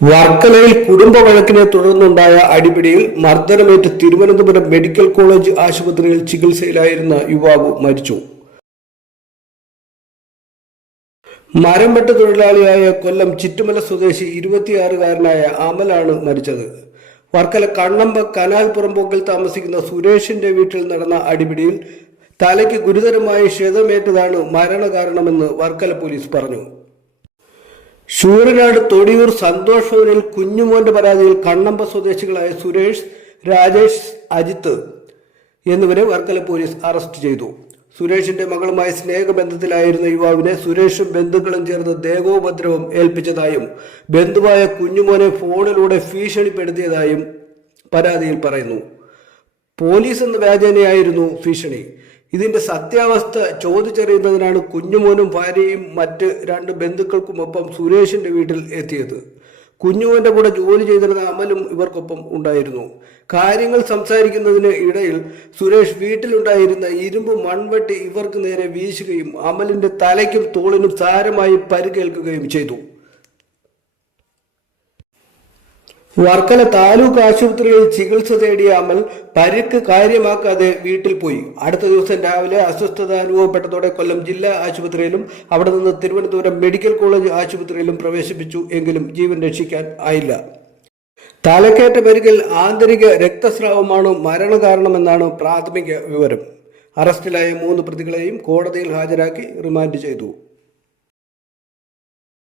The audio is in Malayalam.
വർക്കലയിൽ കുടുംബ വഴക്കിനെ തുടർന്നുണ്ടായ അടിപിടിയിൽ മർദ്ദനമേറ്റ് തിരുവനന്തപുരം മെഡിക്കൽ കോളേജ് ആശുപത്രിയിൽ ചികിത്സയിലായിരുന്ന യുവാവ് മരിച്ചു. മരം വെട്ട് തൊഴിലാളിയായ കൊല്ലം ചിറ്റുമല സ്വദേശി ഇരുപത്തിയാറുകാരനായ അമലാണ് മരിച്ചത്. വർക്കല കണ്ണമ്പ കനാൽ പുറമ്പോക്കിൽ താമസിക്കുന്ന സുരേഷിന്റെ വീട്ടിൽ നടന്ന അടിപിടിയിൽ തലയ്ക്ക് ഗുരുതരമായി ക്ഷതമേറ്റതാണ് മരണകാരണമെന്ന് വർക്കല പോലീസ് പറഞ്ഞു. ശൂരനാട് തൊടിയൂർ സന്തോഷ് ഭവനിൽ കുഞ്ഞുമോന്റെ പരാതിയിൽ കണ്ണമ്പ സ്വദേശികളായ സുരേഷ് രാജേഷ് അജിത്ത് എന്നിവരെ വർക്കല പോലീസ് അറസ്റ്റ് ചെയ്തു. സുരേഷിന്റെ മകളുമായി സ്നേഹബന്ധത്തിലായിരുന്ന യുവാവിനെ സുരേഷും ബന്ധുക്കളും ചേർന്ന് ദേഹോപദ്രവം ഏൽപ്പിച്ചതായും ബന്ധുവായ കുഞ്ഞുമോനെ ഫോണിലൂടെ ഭീഷണിപ്പെടുത്തിയതായും പരാതിയിൽ പറയുന്നു. പോലീസ് എന്ന വ്യാജേനയായിരുന്നു ഭീഷണി. ഇതിന്റെ സത്യാവസ്ഥ ചോദിച്ചറിയുന്നതിനാണ് കുഞ്ഞുമോനും ഭാര്യയും മറ്റ് രണ്ട് ബന്ധുക്കൾക്കുമൊപ്പം സുരേഷിന്റെ വീട്ടിൽ എത്തിയത്. കുഞ്ഞുമോന്റെ കൂടെ ജോലി ചെയ്തിരുന്ന അമലും ഇവർക്കൊപ്പം ഉണ്ടായിരുന്നു. കാര്യങ്ങൾ സംസാരിക്കുന്നതിന് ഇടയിൽ സുരേഷ് വീട്ടിലുണ്ടായിരുന്ന ഇരുമ്പ് മൺവെട്ടി ഇവർക്ക് നേരെ വീശുകയും അമലിന്റെ തലയ്ക്കും തോളിനും സാരമായി പരിക്കേൽക്കുകയും ചെയ്തു. വർക്കല താലൂക്ക് ആശുപത്രിയിൽ ചികിത്സ തേടിയ അമൽ പരിക്ക് കാര്യമാക്കാതെ വീട്ടിൽ പോയി. അടുത്ത ദിവസം രാവിലെ അസ്വസ്ഥത അനുഭവപ്പെട്ടതോടെ കൊല്ലം ജില്ലാ ആശുപത്രിയിലും അവിടെ നിന്ന് തിരുവനന്തപുരം മെഡിക്കൽ കോളേജ് ആശുപത്രിയിലും പ്രവേശിപ്പിച്ചു. എങ്കിലും ജീവൻ രക്ഷിക്കാൻ ആയില്ല. തലക്കേറ്റ പരിക്കിൽ ആന്തരിക രക്തസ്രാവമാണ് മരണകാരണമെന്നാണ് പ്രാഥമിക വിവരം. അറസ്റ്റിലായ മൂന്ന് പ്രതികളെയും കോടതിയിൽ ഹാജരാക്കി റിമാൻഡ് ചെയ്തു.